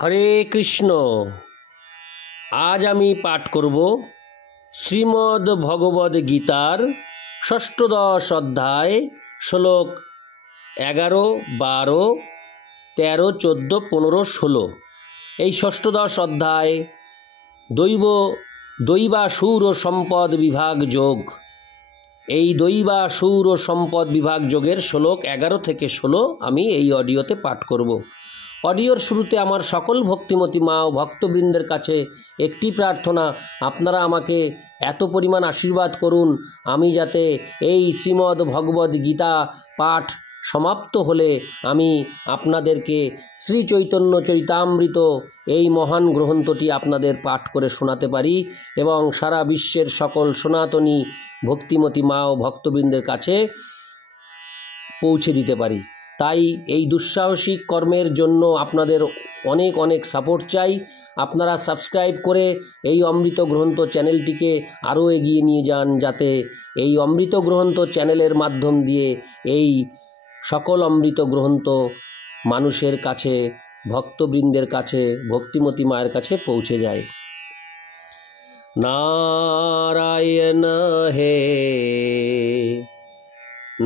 হরে কৃষ্ণ। আজ আমি পাঠ করব শ্রীমদ্ ভগবদ গীতার ষষ্ঠদশ অধ্যায় শ্লোক 11, 12, 13, 14, 15, 16। এই ষষ্ঠদশ অধ্যায় দৈবাসুর ও সম্পদ বিভাগ যোগ। এই দৈবাসুর ও সম্পদ বিভাগ যোগের শ্লোক 11 থেকে 16 আমি এই অডিওতে পাঠ করব। অডিওর শুরুতে আমার সকল ভক্তিমতী মা ও ভক্তবৃন্দের কাছে একটি প্রার্থনা, আপনারা আমাকে এত পরিমাণ আশীর্বাদ করুন আমি যাতে এই শ্রীমদ্ ভগবদ গীতা পাঠ সমাপ্ত হলে আমি আপনাদেরকে শ্রী চৈতন্য চরিতামৃত এই মহান গ্রন্থটি আপনাদের পাঠ করে শোনাতে পারি এবং সারা বিশ্বের সকল সনাতনী ভক্তিমতী মা ও ভক্তবৃন্দের কাছে পৌঁছে দিতে পারি। তাই এই দুঃসাহসিক কর্মের জন্য আপনাদের অনেক অনেক সাপোর্ট চাই। আপনারা সাবস্ক্রাইব করে এই অমৃত গ্রন্থ চ্যানেলটিকে আরও এগিয়ে নিয়ে যান, যাতে এই অমৃত গ্রন্থ চ্যানেলের মাধ্যম দিয়ে এই সকল অমৃত গ্রন্থ মানুষের কাছে, ভক্তবৃন্দের কাছে, ভক্তিমতী মায়ের কাছে পৌঁছে যায়। নারায়ণ হে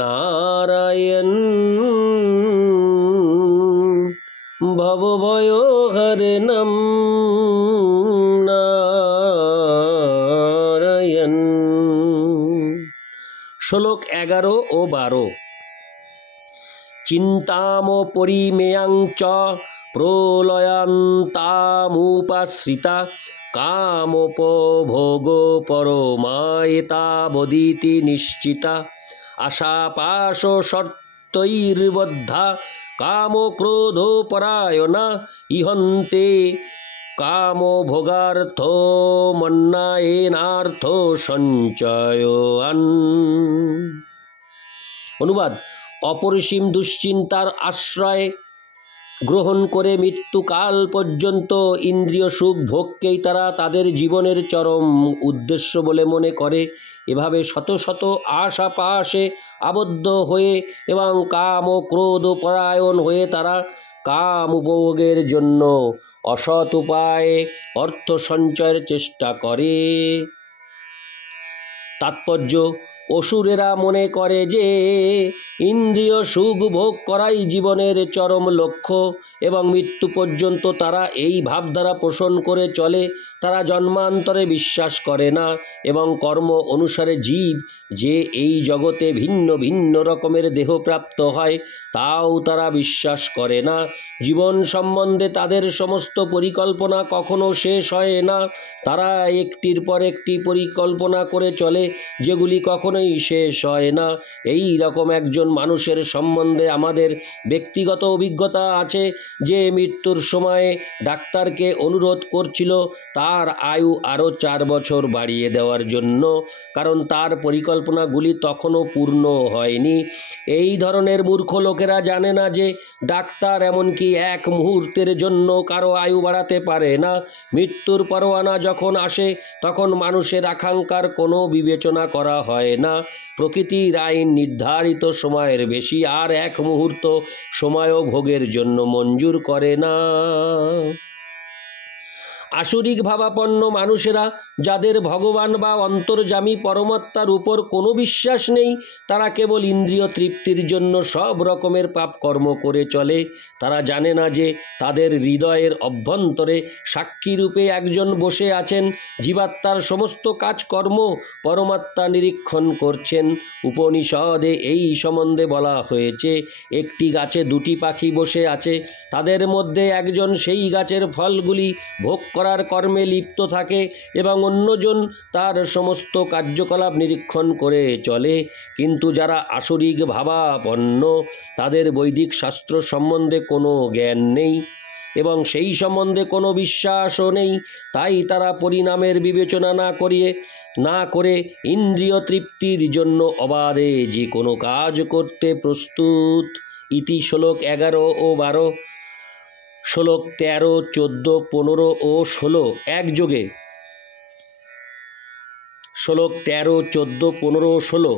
নারায়ণ ভবভয় হরণম নারায়ণ। শ্লোক 11 ও 12। চিন্তাম পরিমেয়াং চ প্রলয়ন্তামুপাশ্রিতা কামোপভোগ পরমায়েতাবদিতি নিশ্চিতা আশাপাশ শর্তৈর্বদ্ধা কামক্রোধপরায়ণা ইহন্তে কামভোগার্থ মন্নায়েনার্থ সঞ্চয়ান। অনুবাদ: অপরিসীম দুশ্চিন্তার আশ্রয় গ্রহণ করে মৃত্যুকাল পর্যন্ত ইন্দ্রিয় সুখ ভোগকেই তারা তাদের জীবনের চরম উদ্দেশ্য বলে মনে করে। এভাবে শত শত আশা পাশে আবদ্ধ হয়ে এবং কাম ও ক্রোধ পরায়ণ হয়ে তারা কাম উপভোগের জন্য অসৎ উপায়ে অর্থ সঞ্চয়ের চেষ্টা করে। তাৎপর্য: অসুরেরা মনে করে যে ইন্দ্রিয় সুখ ভোগ করাই জীবনের চরম লক্ষ্য এবং মৃত্যু পর্যন্ত তারা এই ভাবধারা পোষণ করে চলে। তারা জন্মান্তরে বিশ্বাস করে না এবং কর্ম অনুসারে জীব যে এই জগতে ভিন্ন ভিন্ন রকমের দেহপ্রাপ্ত হয় তাও তারা বিশ্বাস করে না। জীবন সম্বন্ধে তাদের সমস্ত পরিকল্পনা কখনো শেষ হয় না। তারা একটির পর একটি পরিকল্পনা করে চলে যেগুলি কখনোই শেষ হয় না। এই রকম একজন মানুষের সম্বন্ধে আমাদের ব্যক্তিগত অভিজ্ঞতা আছে, যে মৃত্যুর সময়ে ডাক্তারকে অনুরোধ করছিল তার আয়ু আরও 4 বছর বাড়িয়ে দেওয়ার জন্য, কারণ তার পরিকল্পনাগুলি তখনও পূর্ণ হয়নি। এই ধরনের মূর্খ লোকেরা জানে না যে ডাক্তার এমনকি এক মুহূর্তের জন্য কারো আয়ু বাড়াতে পারে না। মৃত্যুর পরোয়ানা যখন আসে তখন মানুষের আকাঙ্ক্ষার কোনো বিবেচনা করা হয় না। প্রকৃতির আইন নির্ধারিত সময়ের বেশি আর এক মুহূর্ত সময়ও ভোগের জন্য মঞ্জুর করে না। আসরিক ভাবাপন্ন মানুষেরা, যাদের ভগবান বা অন্তর্যামী পরমাত্মার উপর কোনো বিশ্বাস নেই, তারা কেবল ইন্দ্রিয় তৃপ্তির জন্য সব রকমের পাপ কর্ম করে চলে। তারা জানে না যে তাদের হৃদয়ের অভ্যন্তরে সাক্ষীরূপে একজন বসে আছেন। জীবাত্মার সমস্ত কাজকর্ম পরমাত্মা নিরীক্ষণ করছেন। উপনিষদে এই সম্বন্ধে বলা হয়েছে, একটি গাছে 2টি পাখি বসে আছে, তাদের মধ্যে একজন সেই গাছের ফলগুলি ভোগ করার কর্মে লিপ্ত থাকে এবং অন্যজন তার সমস্ত কার্যকলাপ নিরীক্ষণ করে চলে। কিন্তু যারা আসরিক ভাবাপন্ন, তাদের বৈদিক শাস্ত্র সম্বন্ধে কোনো জ্ঞান নেই এবং সেই সম্বন্ধে কোনো বিশ্বাসও নেই, তাই তারা পরিণামের বিবেচনা না করে ইন্দ্রিয় তৃপ্তির জন্য অবাধে যে কোনো কাজ করতে প্রস্তুত। ইতি শ্লোক 11 ও 12। শ্লোক 13, 14, 15 ও 16 একযোগে। শ্লোক 13, 14, 15 ও 16।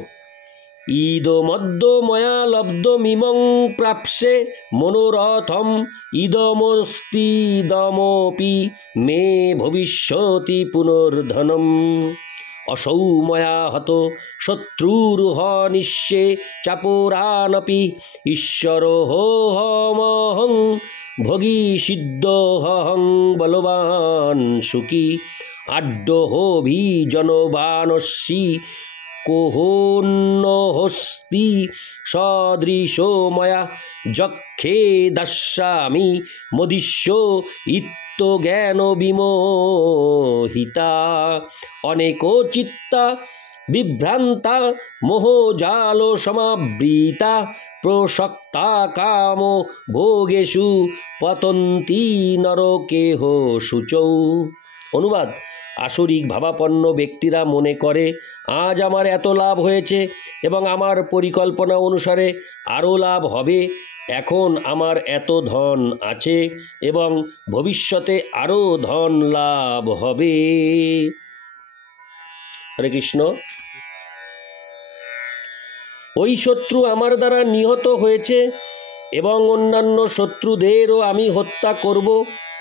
ইদমদ্য ময়া লব্ধমিমং প্রাপ্সে মনোরথম ইদমস্তিদমপি মে ভবিষ্যতি পুনর্ধনম। অসৌ ময়া হত শত্রুর্হ নিঃস্যে চাপরানপি ঈশ্বরোহমহং ভোগী সিদ্ধহং বলবান সুখী আড্ডহোভিজনবানস্যি কোহন্নহস্তি সদৃশো ময়া যক্ষে দাস্যামি মদিষ্য জ্ঞান বিমোহিতা অনেকো চিত্তা বিভ্রান্তা মোহজাল সমাবৃতা প্রসক্তা কাম ভোগেষু পতন্তি নরকেহ শুচৌ। অনুবাদ: আসরিক ভাবাপন্ন ব্যক্তিরা মনে করে আজ আমার এত লাভ হয়েছে এবং আমার পরিকল্পনা অনুসারে আরও লাভ হবে। এখন আমার এত ধন আছে এবং ভবিষ্যতে আরও ধন লাভ হবে। হরে কৃষ্ণ। ওই শত্রু আমার দ্বারা নিহত হয়েছে এবং অন্যান্য শত্রুদেরও আমি হত্যা করব।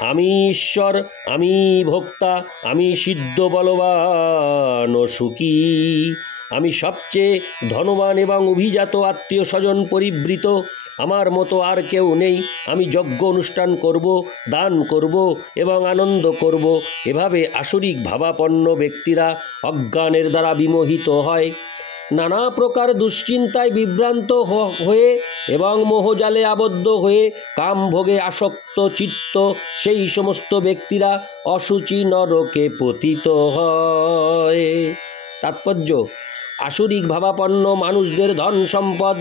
আমি ঈশ্বর, আমি ভোক্তা, আমি সিদ্ধ, বলবান ও সুখী। আমি সবচেয়ে ধনবান এবং অভিজাত, আত্মীয় স্বজন পরিবৃত। আমার মতো আর কেউ নেই। আমি যজ্ঞ অনুষ্ঠান করব, দান করব এবং আনন্দ করব। এভাবে আসরিক ভাবাপন্ন ব্যক্তিরা অজ্ঞানের দ্বারা বিমোহিত হয়, নানা প্রকার দুশ্চিন্তায় বিভ্রান্ত হয়ে এবং মোহজালে আবদ্ধ হয়ে কামভোগে আসক্ত চিত্ত সেই সমস্ত ব্যক্তিরা অশুচি নরকে পতিত হয়। তাৎপর্য: আসরিক ভাবাপন্ন মানুষদের ধন সম্পদ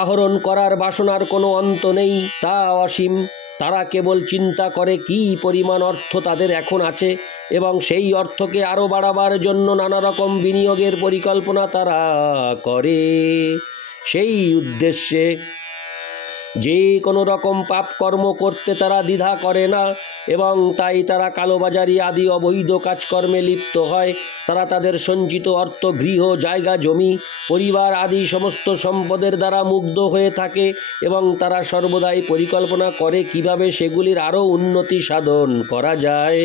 আহরণ করার বাসনার কোনো অন্ত নেই, তা অসীম। তারা কেবল চিন্তা করে কী পরিমাণ অর্থ তাদের এখন আছে এবং সেই অর্থকে আরও বাড়াবার জন্য নানা রকম বিনিয়োগের পরিকল্পনা তারা করে। সেই উদ্দেশ্যে যে কোনো রকম পাপ কর্ম করতে তারা দ্বিধা করে না এবং তাই তারা কালোবাজারি আদি অবৈধ কাজকর্মে লিপ্ত হয়। তারা তাদের সঞ্চিত অর্থ, গৃহ, জায়গা, জমি, পরিবার আদি সমস্ত সম্পদের দ্বারা মুগ্ধ হয়ে থাকে এবং তারা সর্বদাই পরিকল্পনা করে কিভাবে সেগুলির আরও উন্নতি সাধন করা যায়।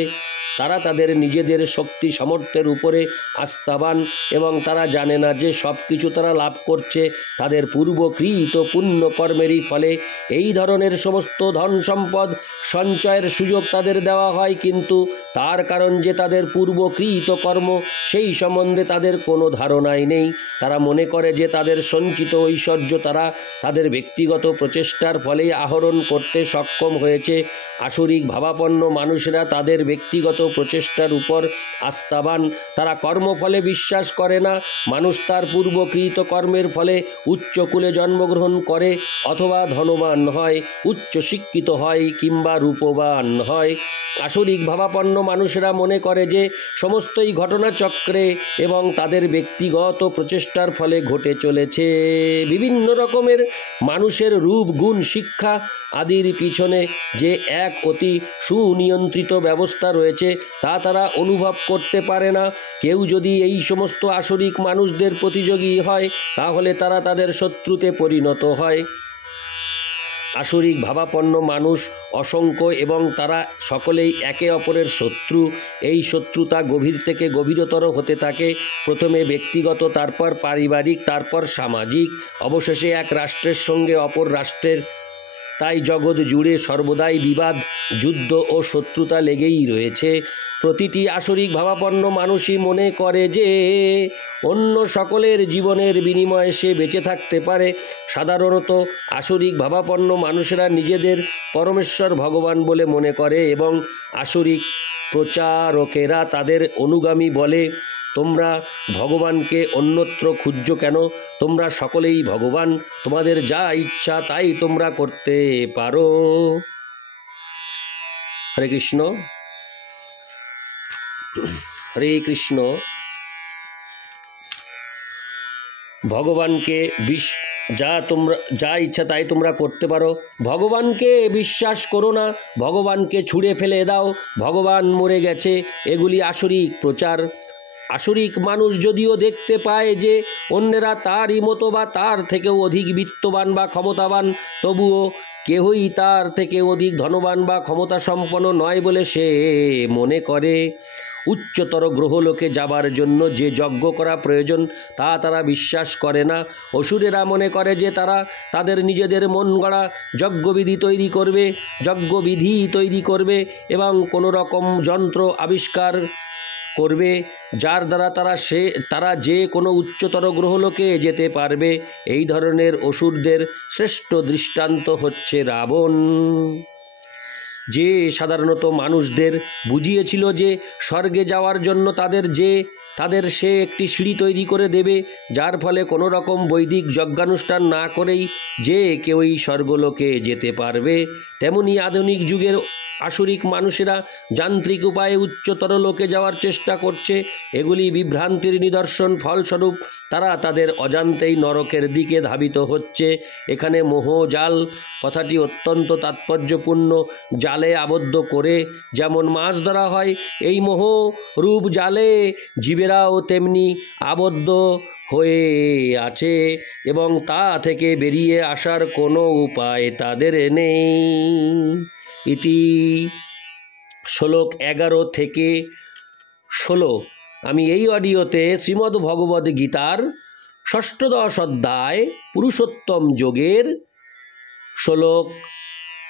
তারা তাদের নিজেদের শক্তি সামর্থ্যের উপরে আস্থাবান এবং তারা জানে না যে সব কিছু তারা লাভ করছে তাদের পূর্বকৃত পুণ্যকর্মেরই ফলে। এই ধরনের সমস্ত ধন সম্পদ সঞ্চয়ের সুযোগ তাদের দেওয়া হয়, কিন্তু তার কারণ যে তাদের পূর্বকৃত কর্ম সেই সম্বন্ধে তাদের কোনো ধারণাই নেই। তারা মনে করে যে তাদের সঞ্চিত ঐশ্বর্য তারা তাদের ব্যক্তিগত প্রচেষ্টার ফলেই আহরণ করতে সক্ষম হয়েছে। আসরিক ভাবাপন্ন মানুষেরা তাদের ব্যক্তিগত প্রচেষ্টার উপর আস্থাবান। তারা কর্মফলে বিশ্বাস করে না। মানুষ তার পূর্বকৃত কর্মের ফলে উচ্চকুলে জন্মগ্রহণ করে অথবা ধনবান হয়, উচ্চ শিক্ষিত হয় কিংবা রূপবান হয়। আসরিক ভাবাপন্ন মানুষেরা মনে করে যে সমস্তই ঘটনাচক্রে এবং তাদের ব্যক্তিগত প্রচেষ্টার ফলে ঘটে চলেছে। বিভিন্ন রকমের মানুষের রূপ, গুণ, শিক্ষা আদির পিছনে যে এক অতি সুনিয়ন্ত্রিত ব্যবস্থা রয়েছে তা তারা অনুভব করতে পারে না। কেউ যদি এই সমস্ত আসরিক মানুষদের প্রতিযোগী হয় তাহলে তারা তাদের শত্রুতে পরিণত হয়। আসরিক ভাবাপন্ন মানুষ অসংখ্য এবং তারা সকলেই একে অপরের শত্রু। এই শত্রুতা গভীর থেকে গভীরতর হতে থাকে। প্রথমে ব্যক্তিগত, তারপর পারিবারিক, তারপর সামাজিক, অবশেষে এক রাষ্ট্রের সঙ্গে অপর রাষ্ট্রের। তাই জগৎ জুড়ে সর্বদাই বিবাদ, যুদ্ধ ও শত্রুতা লেগেই রয়েছে। প্রতিটি আসরিক ভাবাপন্ন মানুষই মনে করে যে অন্য সকলের জীবনের বিনিময়ে সে বেঁচে থাকতে পারে। সাধারণত আসরিক ভাবাপন্ন মানুষেরা নিজেদের পরমেশ্বর ভগবান বলে মনে করে এবং আসরিক প্রচারকেরা তাদের অনুগামী বলে, তোমরা ভগবানকে অন্যত্র খুঁজছো কেন? তোমরা সকলেই ভগবান, তোমাদের যা ইচ্ছা তাই তোমরা করতে পারো। হরে কৃষ্ণ। হরে কৃষ্ণ। ভগবানকে যা ইচ্ছা তাই তোমরা করতে পারো। ভগবানকে বিশ্বাস করো না, ভগবানকে ছুঁড়ে ফেলে দাও, ভগবান মরে গেছে, এগুলি আসরিক প্রচার। আসরিক মানুষ যদিও দেখতে পায় যে অন্যেরা তারই মতো বা তার থেকেও অধিক বিত্তবান বা ক্ষমতাবান, তবুও কেহই তার থেকে অধিক ধনবান বা ক্ষমতা সম্পন্ন নয় বলে সে মনে করে। উচ্চতর গ্রহলোকে যাবার জন্য যে যজ্ঞ করা প্রয়োজন তা তারা বিশ্বাস করে না। অসুরেরা মনে করে যে তারা তাদের নিজেদের মন গড়া যজ্ঞবিধি তৈরি করবে এবং কোনো রকম যন্ত্র আবিষ্কার করবে যার দ্বারা তারা যে কোনো উচ্চতর গ্রহলোকে যেতে পারবে। এই ধরনের অসুরদের শ্রেষ্ঠ দৃষ্টান্ত হচ্ছে রাবণ, যে সাধারণত মানুষদের বুঝিয়েছিল যে স্বর্গে যাওয়ার জন্য তাদের সে একটি সিঁড়ি তৈরি করে দেবে, যার ফলে কোনো রকম বৈদিক যজ্ঞানুষ্ঠান না করেই যে কেউই স্বর্গলোকে যেতে পারবে। তেমনি আধুনিক যুগের আসরিক মানুষেরা যান্ত্রিক উপায়ে উচ্চতর লোকে যাওয়ার চেষ্টা করছে। এগুলি বিভ্রান্তির নিদর্শন। ফলস্বরূপ তারা তাদের অজান্তেই নরকের দিকে ধাবিত হচ্ছে। এখানে মোহজাল কথাটি অত্যন্ত তাৎপর্যপূর্ণ। জালে আবদ্ধ করে যেমন মাছ ধরা হয়, এই মোহরূপ জালে জীবেরাও তেমনি আবদ্ধ হয়ে আছে এবং তা থেকে বেরিয়ে আসার কোনো উপায় তাদের নেই। ইতি শ্লোক 11 থেকে 16। আমি এই অডিওতে শ্রীমদ্ ভগবদ্ গীতার ষষ্ঠদশ অধ্যায় পুরুষোত্তম যোগের শ্লোক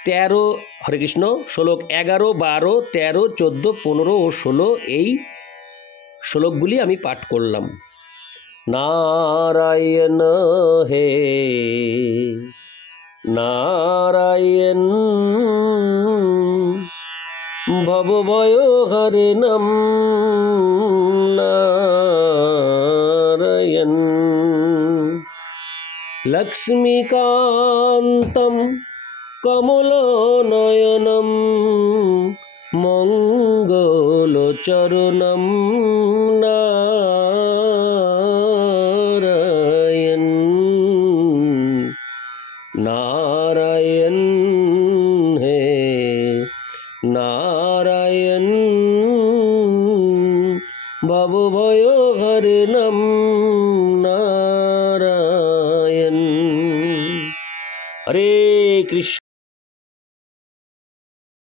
13, হরে কৃষ্ণ, শ্লোক 11, 12, 13, 14, 15 ও 16 এই শ্লোকগুলি আমি পাঠ করলাম। নারায়ণ হে নারায়ণ ভবভয়হরণম নারায়ণ লক্ষ্মীকান্তম কমলনয়নম মঙ্গলচরণম নারায়ণ নারায়ণ হে নারায়ণ ভবভয়হরণম নারায়ণ। হরে কৃষ্ণ।